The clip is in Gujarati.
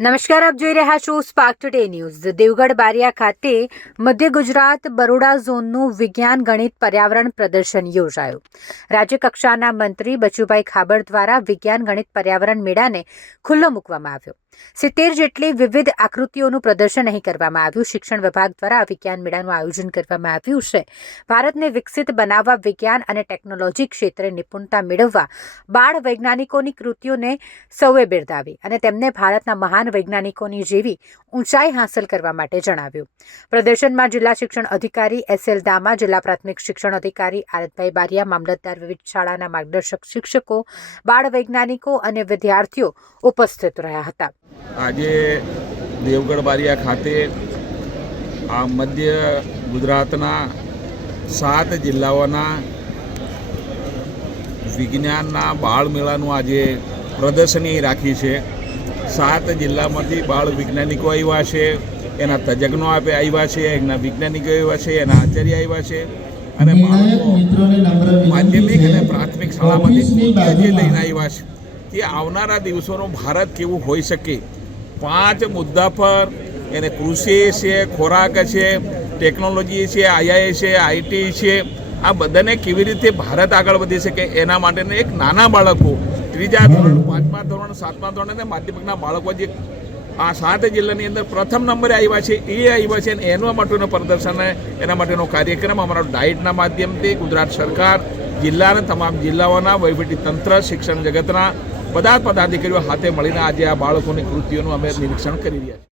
નમસ્કાર, આપ જોઈ રહ્યા છો Spark Today News Devgadh Baria ખાતે મધ્ય ગુજરાત બરોડા ઝોનનું વિજ્ઞાન, ગણિત, પર્યાવરણ પ્રદર્શન યોજાયું. રાજ્ય કક્ષાના મંત્રી બચુભાઈ ખાબડ દ્વારા વિજ્ઞાન, ગણિત, પર્યાવરણ મેળાને ખુલ્લો મૂકવામાં આવ્યો. સિત્તેર જેટલી વિવિધ આકૃતિઓનું પ્રદર્શન અહીં કરવામાં આવ્યું. શિક્ષણ વિભાગ દ્વારા વિજ્ઞાન મેળાનું આયોજન કરવામાં આવ્યું છે. ભારતને વિકસિત બનાવવા, વિજ્ઞાન અને ટેકનોલોજી ક્ષેત્રે નિપુણતા મેળવવા બાળ વૈજ્ઞાનિકોની કૃતિઓને સૌએ બિરદાવી અને તેમને ભારતના મહાન વૈજ્ઞાનિકોની જેવી ઊંચાઈ હાંસલ કરવા માટે જણાવ્યું. પ્રદર્શનમાં જિલ્લા શિક્ષણ અધિકારી એસ એલ દામા, જિલ્લા પ્રાથમિક શિક્ષણ અધિકારી આરતભાઈ બારિયા, મામલતદાર વિવિધ શાળાના માર્ગદર્શક શિક્ષકો, બાળ વૈજ્ઞાનિકો અને વિદ્યાર્થીઓ ઉપસ્થિત રહ્યા હતા. આજે દેવગઢ બારિયા ખાતે આ મધ્ય ગુજરાતના સાત જિલ્લાઓના વિજ્ઞાનના બાળ મેળાનું આજે પ્રદર્શની રાખી છે. સાત જિલ્લામાંથી બાળ વૈજ્ઞાનિકો આવ્યા છે એના તજજ્ઞો આપે આવ્યા છે એના વૈજ્ઞાનિકો આવ્યા છે એના આચાર્ય આવ્યા છે અને માધ્યમિક અને પ્રાથમિક શાળામાંથી જે લઈને આવ્યા છે કે આવનારા દિવસોનું ભારત કેવું હોઈ શકે? પાંચ મુદ્દા પર એને કૃષિ છે, ખોરાક છે, ટેકનોલોજી છે, આઈઆઈ છે, આઈટી છે, આ બધાને કેવી રીતે ભારત આગળ વધી શકે એના માટેને એક નાના બાળકો, ત્રીજા ધોરણ, પાંચમા ધોરણ, સાતમા ધોરણ અને માધ્યમિકના બાળકો જે આ સાત જિલ્લાની અંદર પ્રથમ નંબરે આવ્યા છે, એ આવ્યા છે અને એના માટેનું પ્રદર્શન એના માટેનો કાર્યક્રમ અમારા ડાયટના માધ્યમથી ગુજરાત સરકાર, જિલ્લાના તમામ જિલ્લાઓના વહીવટી તંત્ર, શિક્ષણ જગતના બધા પદાધિકારીઓ હાથે મળીને આજે આ બાળકોની કૃતિઓનું અમે નિરીક્ષણ કરી રહ્યા છીએ.